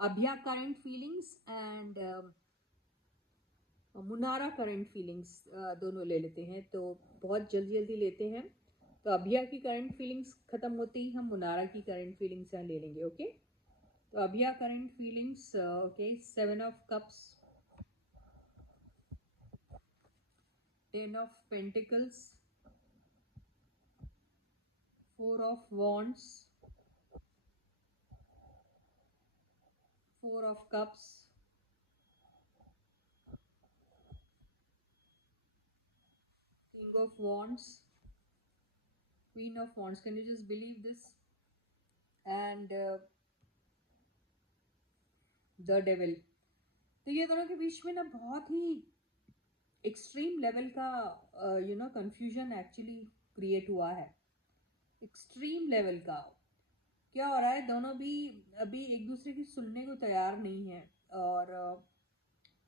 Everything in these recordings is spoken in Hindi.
अभिया करंट फीलिंग्स एंड मुनारा करंट फीलिंग्स दोनों ले लेते हैं, तो बहुत जल्दी जल्दी लेते हैं। तो अभिया की करंट फीलिंग्स खत्म होती ही हम मुनारा की करंट फीलिंग्स यहाँ ले लेंगे। ओके, तो अभिया current feelings. Okay, 7 of Cups, 10 of Pentacles, 4 of Wands, 4 of Cups, King of Wands, Queen of Wands. Can you just believe this? And the Devil. तो ये दोनों के बीच में ना बहुत ही एक्सट्रीम लेवल का कंफ्यूजन एक्चुअली क्रिएट हुआ है। एक्सट्रीम लेवल का क्या हो रहा है, दोनों भी अभी एक दूसरे की सुनने को तैयार नहीं है, और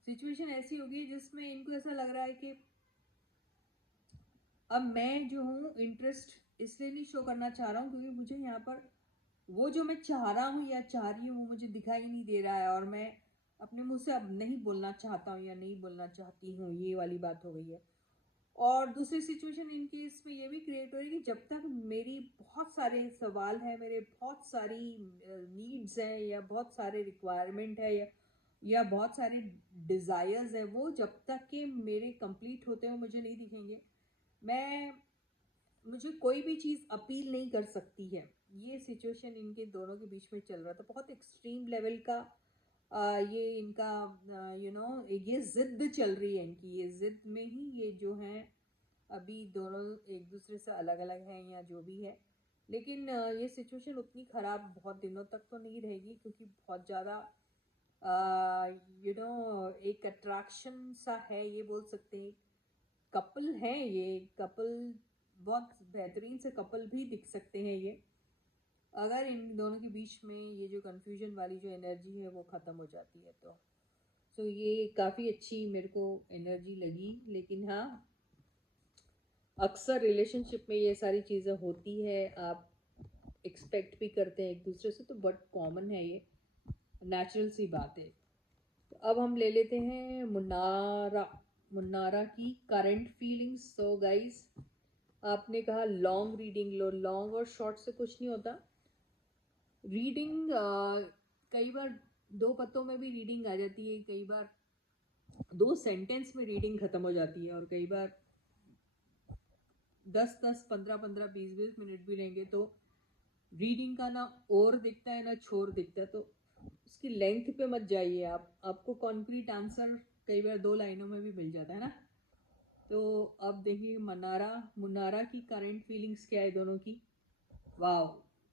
सिचुएशन ऐसी होगी जिसमें इनको ऐसा लग रहा है कि अब मैं जो हूँ इंटरेस्ट इसलिए नहीं शो करना चाह रहा हूँ क्योंकि मुझे यहाँ पर वो जो मैं चाह रहा हूँ या चाह रही हूँ वो मुझे दिखाई नहीं दे रहा है, और मैं अपने मुंह से अब नहीं बोलना चाहता हूँ या नहीं बोलना चाहती हूँ, ये वाली बात हो गई है। और दूसरी सिचुएशन इन केस में ये भी क्रिएट हो रही है कि जब तक मेरी बहुत सारे सवाल हैं, मेरे बहुत सारी नीड्स हैं या बहुत सारे रिक्वायरमेंट है या बहुत सारे डिज़ायर्स हैं, वो जब तक के मेरे कंप्लीट होते हुए मुझे नहीं दिखेंगे, मैं मुझे कोई भी चीज़ अपील नहीं कर सकती है। ये सिचुएशन इनके दोनों के बीच में चल रहा था, बहुत एक्सट्रीम लेवल का। ये इनका ये ज़िद चल रही है इनकी, ये ज़िद में ही ये जो हैं अभी दोनों एक दूसरे से अलग अलग हैं या जो भी है। लेकिन ये सिचुएशन उतनी ख़राब बहुत दिनों तक तो नहीं रहेगी, क्योंकि बहुत ज़्यादा एक अट्रैक्शन सा है, ये बोल सकते हैं। कपल है, ये कपल बहुत बेहतरीन से कपल भी दिख सकते हैं ये, अगर इन दोनों के बीच में ये जो कन्फ्यूजन वाली जो एनर्जी है वो ख़त्म हो जाती है तो। सो ये काफ़ी अच्छी मेरे को एनर्जी लगी। लेकिन हाँ, अक्सर रिलेशनशिप में ये सारी चीज़ें होती है, आप एक्सपेक्ट भी करते हैं एक दूसरे से, तो बट कॉमन है, ये नेचुरल सी बात है। तो अब हम ले लेते हैं मुन्नारा, मुन्नारा की करंट फीलिंग्स। सो गाइस, आपने कहा लॉन्ग रीडिंग लो, लॉन्ग और शॉर्ट से कुछ नहीं होता। रीडिंग कई बार 2 पत्तों में भी रीडिंग आ जाती है, कई बार 2 सेंटेंस में रीडिंग खत्म हो जाती है, और कई बार 10-10, 15-15, 20-20 मिनट भी लेंगे तो रीडिंग का ना और दिखता है ना छोर दिखता है। तो उसकी लेंथ पे मत जाइए आप, आपको कॉन्क्रीट आंसर कई बार 2 लाइनों में भी मिल जाता है ना। तो अब देखिए मुन्नारा, मुन्नारा की करंट फीलिंग्स क्या है दोनों की। वाह,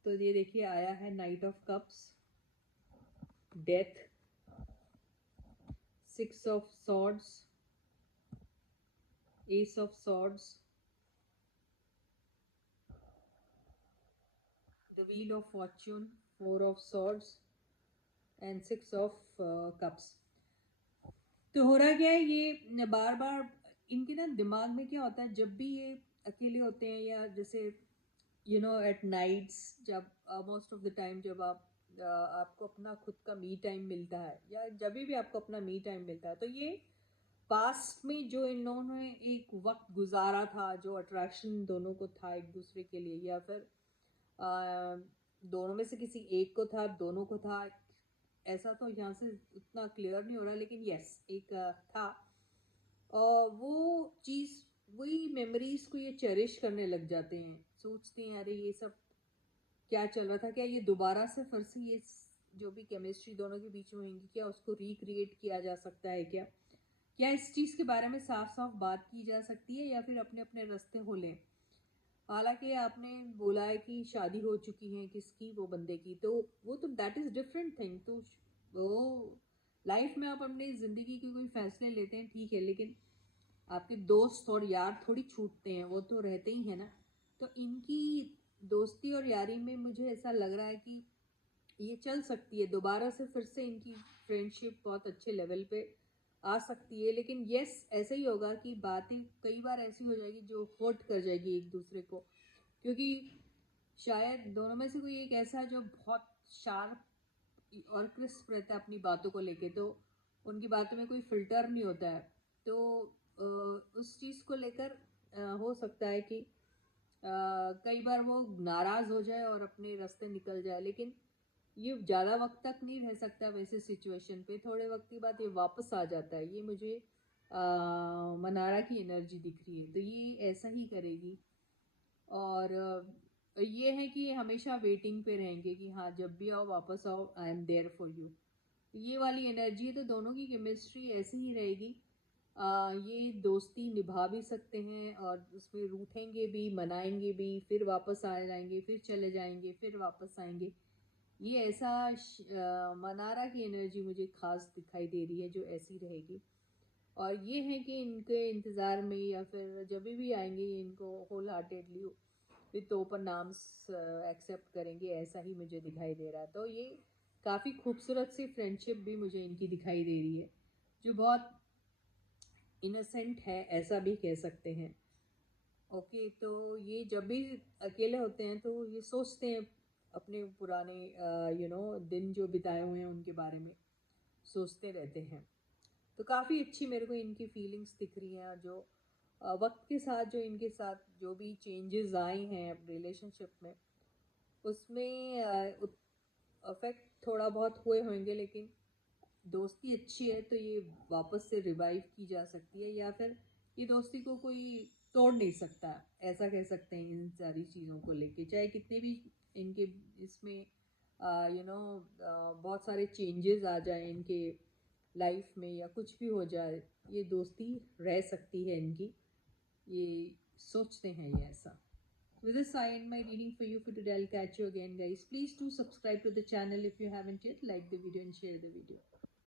तो ये देखिए आया है night of cups, death, 6 of Swords, Ace of Swords, the Wheel of Fortune, 4 of Swords and 6 of Cups। तो हो रहा क्या है, ये बार बार इनके ना दिमाग में क्या होता है, जब भी ये अकेले होते हैं या जैसे एट नाइट्स, जब मोस्ट ऑफ द टाइम जब आपको अपना खुद का मी टाइम मिलता है या जब भी आपको अपना मी टाइम मिलता है, तो ये पास्ट में जो इन लोगों ने एक वक्त गुजारा था, जो अट्रैक्शन दोनों को था एक दूसरे के लिए, या फिर दोनों में से किसी एक को था, दोनों को था, ऐसा तो यहाँ से उतना क्लियर नहीं हो रहा, लेकिन यस एक था। और वो चीज़, वही मेमोरीज को ये चेरिश करने लग जाते हैं, सोचते हैं अरे ये सब क्या चल रहा था, क्या ये दोबारा से फिर से ये जो भी केमिस्ट्री दोनों के बीच में होंगी, क्या उसको रिक्रिएट किया जा सकता है, क्या इस चीज़ के बारे में साफ साफ बात की जा सकती है, या फिर अपने अपने रास्ते हो लें। हालांकि आपने बोला है कि शादी हो चुकी है किसकी, वो बंदे की, तो वो तो दैट इज़ डिफरेंट थिंग। तो वो लाइफ में आप अपनी ज़िंदगी के कोई फैसले लेते हैं, ठीक है, लेकिन आपके दोस्त और यार थोड़ी छूटते हैं, वो तो रहते ही हैं ना। तो इनकी दोस्ती और यारी में मुझे ऐसा लग रहा है कि ये चल सकती है, दोबारा से फिर से इनकी फ्रेंडशिप बहुत अच्छे लेवल पे आ सकती है। लेकिन यस, ऐसा ही होगा कि बातें कई बार ऐसी हो जाएगी जो हर्ट कर जाएगी एक दूसरे को, क्योंकि शायद दोनों में से कोई एक ऐसा जो बहुत शार्प और क्रिस्प रहता है अपनी बातों को लेके, तो उनकी बातों में कोई फ़िल्टर नहीं होता है। तो उस चीज़ को लेकर हो सकता है कि कई बार वो नाराज़ हो जाए और अपने रास्ते निकल जाए, लेकिन ये ज़्यादा वक्त तक नहीं रह सकता वैसे सिचुएशन पे। थोड़े वक्त के बाद ये वापस आ जाता है। ये मुझे मनारा की एनर्जी दिख रही है, तो ये ऐसा ही करेगी। और ये है कि हमेशा वेटिंग पे रहेंगे कि हाँ, जब भी आओ वापस आओ, I am there for you. ये वाली एनर्जी है, तो दोनों की केमिस्ट्री ऐसी ही रहेगी। ये दोस्ती निभा भी सकते हैं और उसमें रूठेंगे भी, मनाएंगे भी, फिर वापस आ जाएंगे, फिर चले जाएंगे, फिर वापस आएंगे। ये ऐसा मनारा की एनर्जी मुझे खास दिखाई दे रही है, जो ऐसी रहेगी। और ये है कि इनके इंतज़ार में या फिर जब भी आएंगे, ये इनको wholeheartedly with open arms accept करेंगे, ऐसा ही मुझे दिखाई दे रहा है। तो ये काफ़ी खूबसूरत सी फ्रेंडशिप भी मुझे इनकी दिखाई दे रही है, जो बहुत इनोसेंट है, ऐसा भी कह सकते हैं। ओके, तो ये जब भी अकेले होते हैं तो ये सोचते हैं अपने पुराने दिन जो बिताए हुए हैं उनके बारे में सोचते रहते हैं। तो काफ़ी अच्छी मेरे को इनकी फीलिंग्स दिख रही हैं, जो वक्त के साथ जो इनके साथ जो भी चेंजेस आए हैं रिलेशनशिप में, उसमें अफेक्ट थोड़ा बहुत हुए होंगे, लेकिन दोस्ती अच्छी है तो ये वापस से रिवाइव की जा सकती है, या फिर ये दोस्ती को कोई तोड़ नहीं सकता, ऐसा कह सकते हैं। इन सारी चीज़ों को लेके चाहे कितने भी इनके इसमें बहुत सारे चेंजेस आ जाए इनके लाइफ में या कुछ भी हो जाए, ये दोस्ती रह सकती है इनकी। ये सोचते हैं ये ऐसा। With this, I end my reading for you for today. I'll catch you again, guys. Please do subscribe to the channel if you haven't yet. Like the video and share the video.